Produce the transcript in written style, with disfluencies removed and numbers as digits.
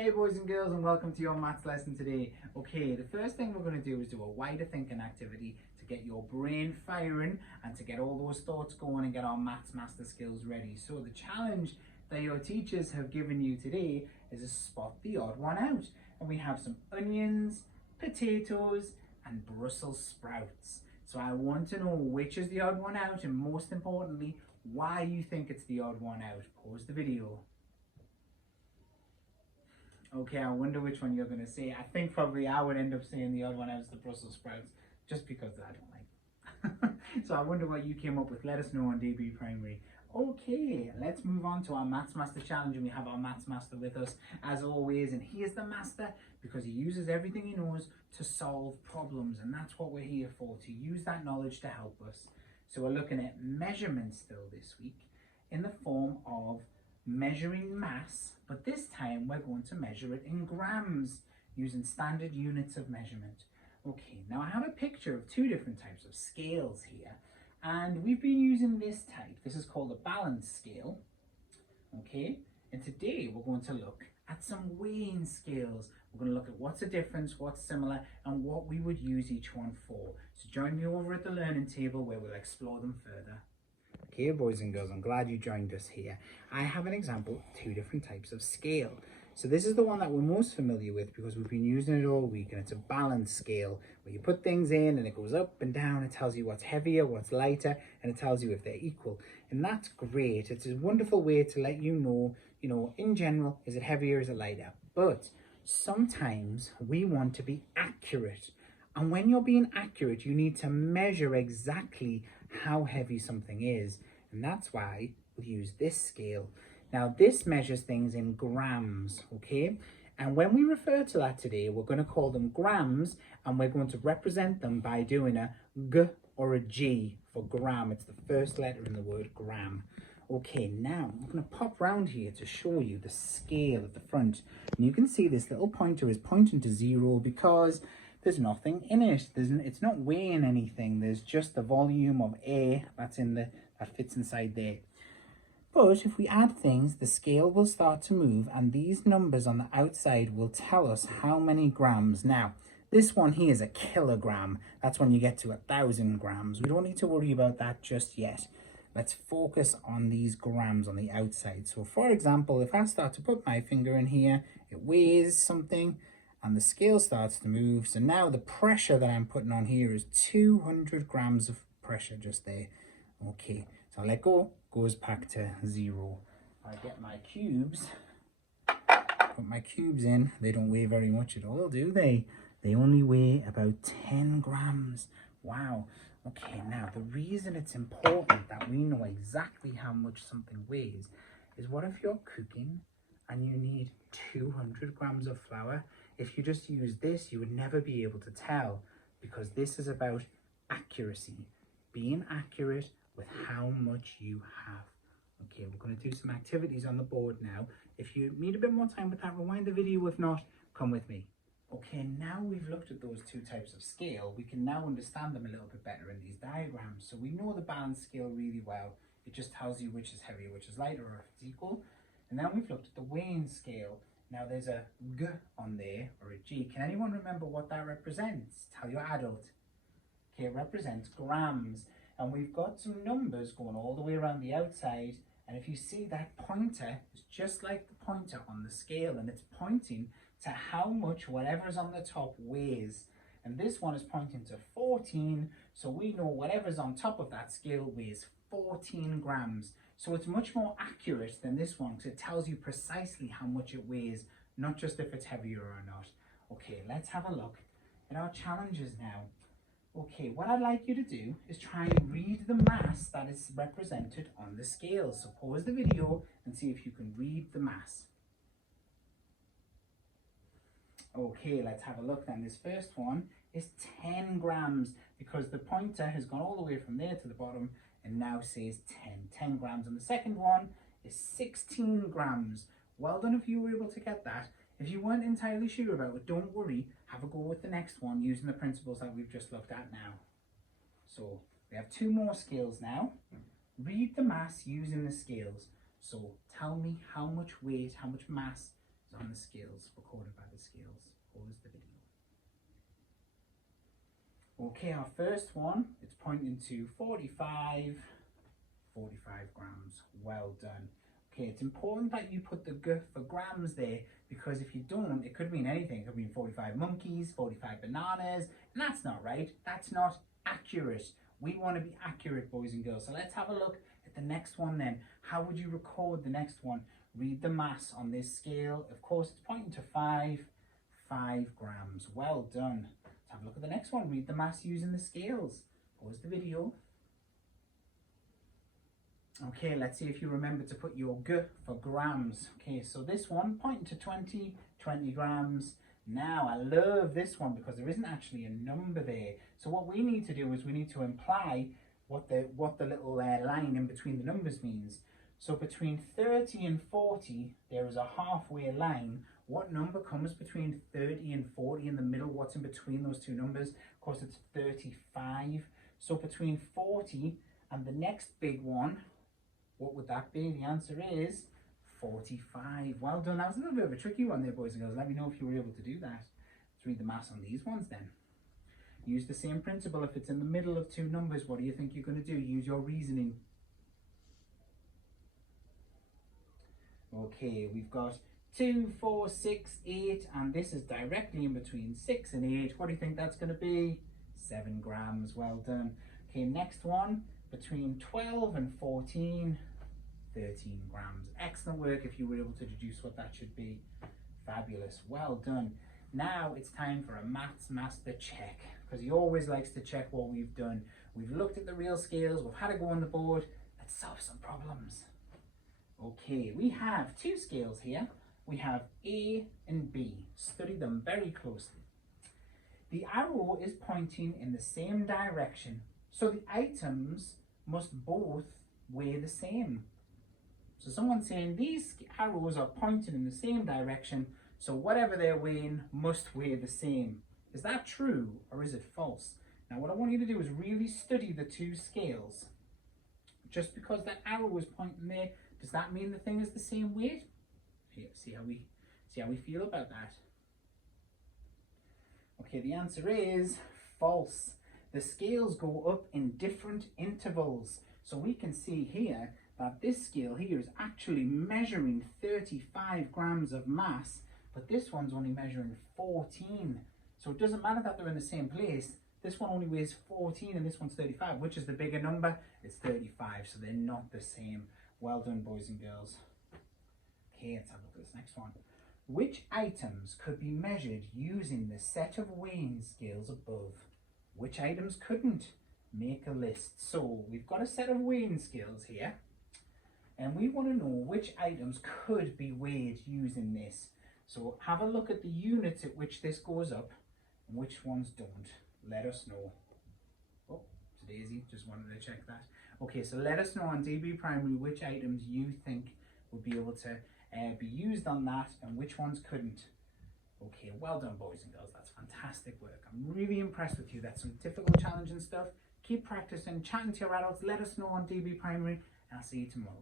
Hey boys and girls, and welcome to your maths lesson today. Okay, the first thing we're going to do is do a wider thinking activity to get your brain firing and to get all those thoughts going and get our maths master skills ready. So the challenge that your teachers have given you today is to spot the odd one out. And we have some onions, potatoes and Brussels sprouts. So I want to know which is the odd one out, and most importantly, why you think it's the odd one out. Pause the video. Okay, I wonder which one you're going to say. I think probably I would end up saying the odd one out is the Brussels sprouts, just because I don't like them. So I wonder what you came up with. Let us know on DB Primary. Okay, let's move on to our Maths Master Challenge, and we have our Maths Master with us as always, and he is the master because he uses everything he knows to solve problems, and that's what we're here for, to use that knowledge to help us. So we're looking at measurements still this week in the form of measuring mass, but this time we're going to measure it in grams using standard units of measurement. Okay, now I have a picture of two different types of scales here, and we've been using this type. This is called a balance scale. Okay, and today we're going to look at some weighing scales. We're going to look at what's the difference, what's similar, and what we would use each one for. So join me over at the learning table where we'll explore them further. Okay, boys and girls, I'm glad you joined us here. I have an example of two different types of scale. So this is the one that we're most familiar with because we've been using it all week, and it's a balance scale where you put things in and it goes up and down. It tells you what's heavier, what's lighter, and it tells you if they're equal. And that's great. It's a wonderful way to let you know, in general, is it heavier, is it lighter? But sometimes we want to be accurate. And when you're being accurate, you need to measure exactly how heavy something is. And that's why we use this scale. Now, this measures things in grams, okay? And when we refer to that today, we're going to call them grams, and we're going to represent them by doing a G or a G for gram. It's the first letter in the word gram. Okay, now I'm going to pop round here to show you the scale at the front. And you can see this little pointer is pointing to 0 because there's nothing in it. It's not weighing anything. There's just the volume of air that fits inside there. But if we add things, the scale will start to move, and these numbers on the outside will tell us how many grams. Now, this one here is a kilogram. That's when you get to 1,000 grams. We don't need to worry about that just yet. Let's focus on these grams on the outside. So for example, if I start to put my finger in here, it weighs something and the scale starts to move. So now the pressure that I'm putting on here is 200 grams of pressure just there. Okay, so I let go, goes back to 0. I get my cubes, put my cubes in. They don't weigh very much at all, do they? They only weigh about 10 grams. Wow. Okay, now the reason it's important that we know exactly how much something weighs is, what if you're cooking and you need 200 grams of flour? If you just use this, you would never be able to tell, because this is about accuracy, being accurate with how much you have. Okay, we're going to do some activities on the board now. If you need a bit more time with that, rewind the video. If not, come with me. Okay, now we've looked at those two types of scale, we can now understand them a little bit better in these diagrams. So we know the balance scale really well. It just tells you which is heavier, which is lighter, or if it's equal. And then we've looked at the weighing scale. Now there's a G on there, or a G. Can anyone remember what that represents? Tell your adult. Okay, it represents grams. And we've got some numbers going all the way around the outside. And if you see, that pointer is just like the pointer on the scale, and it's pointing to how much whatever's on the top weighs. And this one is pointing to 14, so we know whatever's on top of that scale weighs 14 grams. So it's much more accurate than this one, because it tells you precisely how much it weighs, not just if it's heavier or not. Okay, let's have a look at our challenges now. Okay, what I'd like you to do is try and read the mass that is represented on the scale. So pause the video and see if you can read the mass. Okay, let's have a look then. This first one is 10 grams because the pointer has gone all the way from there to the bottom and now says 10 grams. And the second one is 16 grams. Well done if you were able to get that. If you weren't entirely sure about it, don't worry. Have a go with the next one using the principles that we've just looked at now. So we have two more scales now. Read the mass using the scales. So tell me how much weight, how much mass It's on the scales, recorded by the scales. Pause the video. Okay, our first one, it's pointing to 45 grams. Well done. Okay, it's important that you put the G for grams there, because if you don't, it could mean anything. It could mean 45 monkeys, 45 bananas, and that's not right. That's not accurate. We want to be accurate, boys and girls. So let's have a look at the next one then. How would you record the next one? Read the mass on this scale. Of course, it's pointing to 5 grams. Well done. Let's have a look at the next one. Read the mass using the scales. Pause the video. Okay, let's see if you remember to put your G for grams. Okay, so this one pointing to 20 grams. Now, I love this one because there isn't actually a number there. So what we need to do is we need to imply what the little line in between the numbers means. So between 30 and 40, there is a halfway line. What number comes between 30 and 40 in the middle? What's in between those two numbers? Of course, it's 35. So between 40 and the next big one, what would that be? The answer is 45. Well done. That was a little bit of a tricky one there, boys and girls. Let me know if you were able to do that. Let's read the mass on these ones then. Use the same principle. If it's in the middle of two numbers, what do you think you're going to do? Use your reasoning. Okay, we've got 2, 4, 6, 8, and this is directly in between 6 and 8. What do you think that's going to be? 7 grams. Well done. Okay, next one, between 12 and 14, 13 grams. Excellent work if you were able to deduce what that should be. Fabulous. Well done. Now it's time for a maths master check, because he always likes to check what we've done. We've looked at the real scales, we've had a go on the board. Let's solve some problems. Okay, we have two scales here. We have A and B. Study them very closely. The arrow is pointing in the same direction, so the items must both weigh the same. So someone's saying these arrows are pointing in the same direction, so whatever they're weighing must weigh the same. Is that true or is it false? Now what I want you to do is really study the two scales. Just because that arrow is pointing there, does that mean the thing is the same weight? See how we feel about that. Okay, the answer is false. The scales go up in different intervals. So we can see here that this scale here is actually measuring 35 grams of mass, but this one's only measuring 14. So it doesn't matter that they're in the same place. This one only weighs 14 and this one's 35. Which is the bigger number? It's 35, so they're not the same. Well done, boys and girls. Okay, let's have a look at this next one. Which items could be measured using the set of weighing scales above? Which items couldn't? Make a list. So we've got a set of weighing scales here, and we want to know which items could be weighed using this. So have a look at the units at which this goes up and which ones don't. Let us know. Oh, it's Daisy, just wanted to check that. Okay, so let us know on DB Primary which items you think would be able to be used on that and which ones couldn't. Okay, well done, boys and girls. That's fantastic work. I'm really impressed with you. That's some difficult, challenging stuff. Keep practicing, chatting to your adults. Let us know on DB Primary, and I'll see you tomorrow.